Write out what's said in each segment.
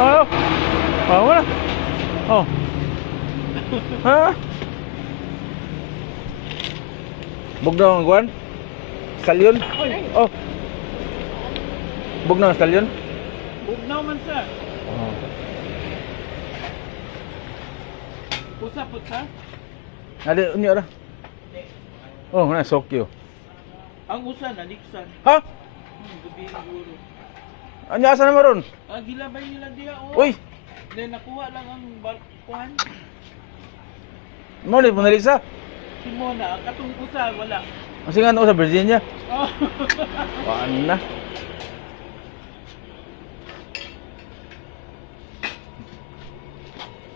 Oh. Oh, wala. Oh. Ha? Bugnaw ang guwan? Stallion? Oh. Bugnaw ang stallion? Bugnaw man sir. Oh. Pusa pusa. Ada unyo ra. Oh, na sokyo. Ang usa na Nixon. Ha? Gabi siguro. Anya asa na maron? Gilabay nila diya oh. Uy, Then nakuha lang ang barkuhan. mo ni Monalisa. Si Mona, katong usa wala. Kasi nga ano sa Virginia. Oh. Paan na?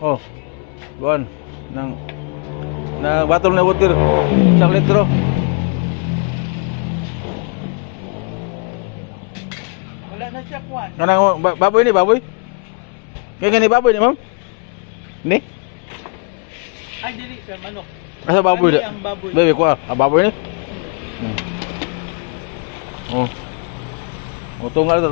Oh. Buwan nang na batol na water. 1 litro. Wala na siya kuan. Kanang baboy ni baboy. Kaya gani baboy ni ma'am? Ni? Ay dili sir manok. Asa baboy Kani da? ang baboy. Baboy ko ah. Baboy ni? Oh. Oh, tunggal ta.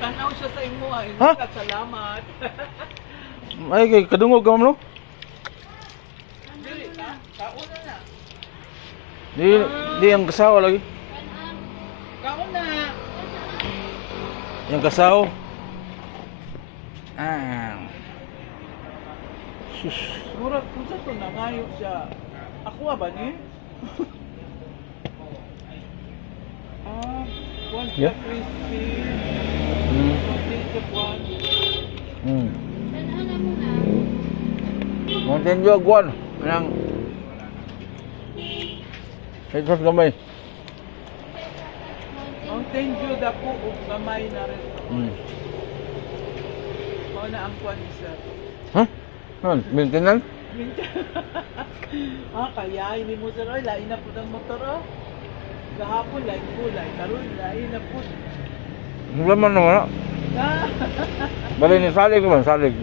Tanaw siya sa imo ay. Ha? Salamat. Ay kay kadungog ka ma'am no? Dili ta. Kauna na. Di ang kasawa lagi. Kauna. Yang kasaw. Ah. Sus. Murag pusa to nangayo siya. Ako ba ni? One Yeah. crispy. Hmm. Potato one. Hmm. Mountain Dew guan. Nang ito gamay. Mountain Dew dako ug gamay na rin. Hmm. Mao na ang kwan ni sir. Ha? Ano? Maintenance? Kaya ini mo sir oy lain na pud ang motor oh. Gahapon lain kulay, karon lain na pud. Laman naman na. Bali ni salig man, salig.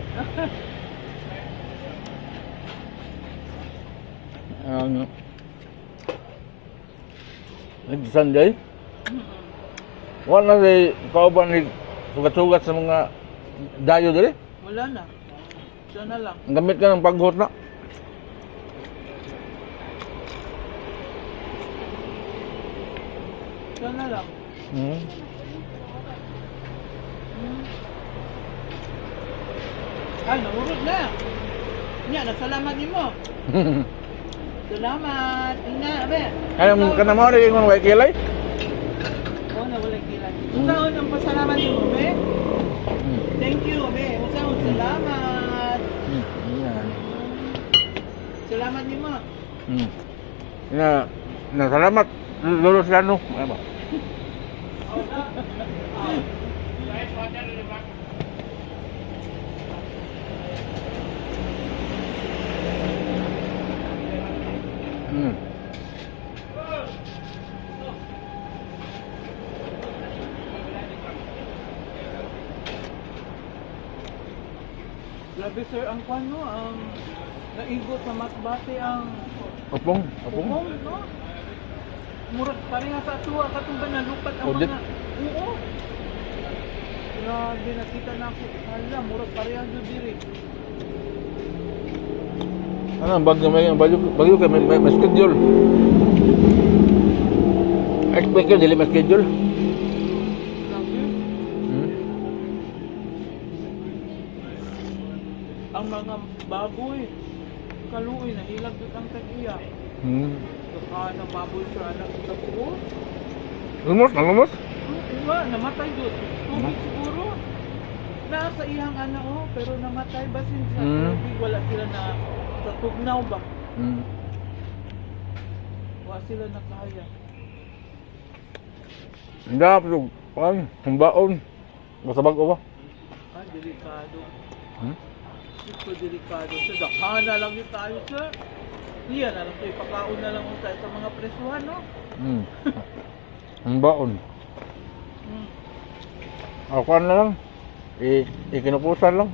Ano? Sunday? Wala na kauban ni sugat-sugat sa mga dayo dali. Wala na. Siya na lang. Gamit ka ng paghot na. Siya na lang. Hmm. Ay, naurod na. Nya, nasalamat nimo. Salamat. Ina, abe. Ano ka na mo rin kung way kilay? Oo, nawala kilay. Usaon ang pasalamat nimo, be? Thank you, be. Usaon, salamat. Yan. Salamat nimo. Na salamat. Lulus lang no. Ano ba? Grabe sir, ang kwan no, ang naigot sa Masbate ang Opong. pumong, no? Murag pareha sa tuwa katong ba nalupat ang Audit? mga oo. Grabe nakita na ako. Hala, murag pareha jud diri. Ano ang bagyo kay may schedule. Expect ka dili may schedule. Grabe. Ang mga baboy kaluoy na ilag jud ang tag-iya. Kana baboy sa anak sa ko. Lumos? Iba, namatay jud. Tubig siguro. Nasa iyang ana oh, pero namatay basin sa tubig wala sila na sa tugnaw ba. Wala sila nakaya. Hindi po pan, humbaon. Masabag ko ba? Delikado. Ito delikado. Sa dakana lang yung tayo, sir. Iyan na lang ito. Ipakaon na lang tayo sa mga presuhan, no? Humbaon. Ako na lang. Ikinupusan lang.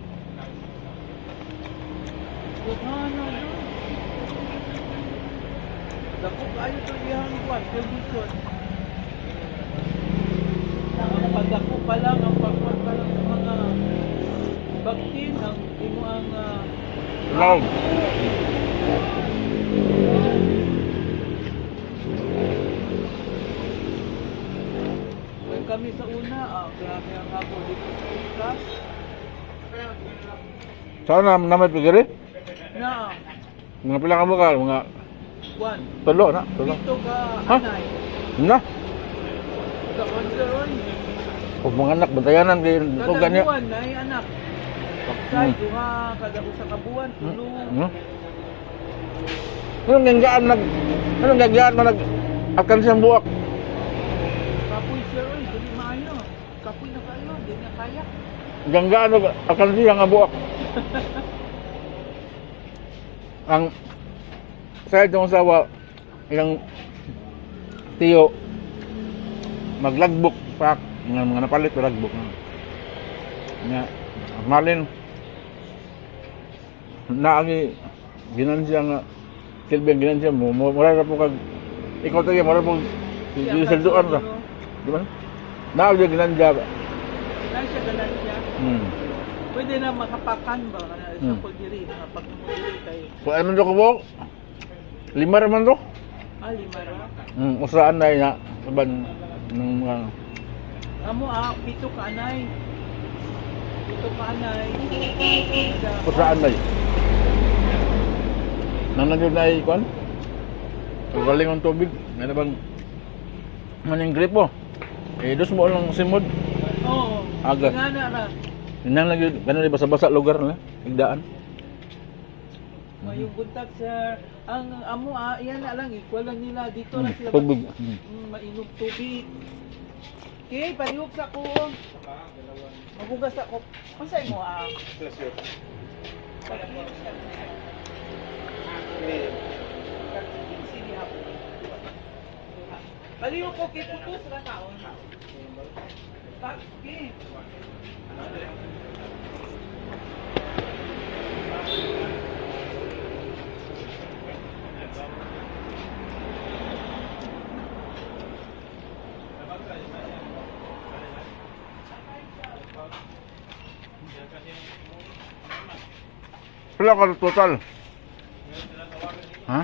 Dakana, no? Dako kayo ito iyang kwan, condition. Laog. When kami sa una, grabe ang hapon dito sa Pilipinas. Saan naman pigiri? Na, Mga pila ka buka, mga Juan, tulo na, tulo. dito ka Ha? anay. Na, Ka Onseroy. o mga anak, bantayanan kay Kada tugan niya. buwan na anak. Pagsay, duha, kada usa ka buwan, tulo. Anong ganggaan man nag akan siyang buwak? Kapoy sir, oy, dili maayo. Kapoy na kayo, di na kaya. Ganggaan nag akan siya nga buwak. Ang sa itong sawa ilang tiyo maglagbok pak mga napalit lagbok nga malin naagi ginansya nga silbing ginansya mo mura ra po kag ikaw tayo mura po giseldoan ra di ba naagi ginansya ba Dahil siya ganan siya. Pwede na makapakan ba sa diri mga pagmumuli kayo. kung ano do ko buwak 5 ra man do Limara. usaan na na saban ng mga Amo pito ka anay. Pito ka anay. usaan na nang nagyod na ikon galing ang tubig nga bang maning gripo dos mo lang simod Oo. Aga. Nga na ra. nang nagyod ganun basa-basa lugar na igdaan Mayong buntag sir. Ang amo iyan na lang equal lang nila dito lang sila. tubig Mainom tubig. Okay, palihog sa ko. Magugas ako. Masay mo palihog ko kay putos ra taon. Okay. pila ka total ha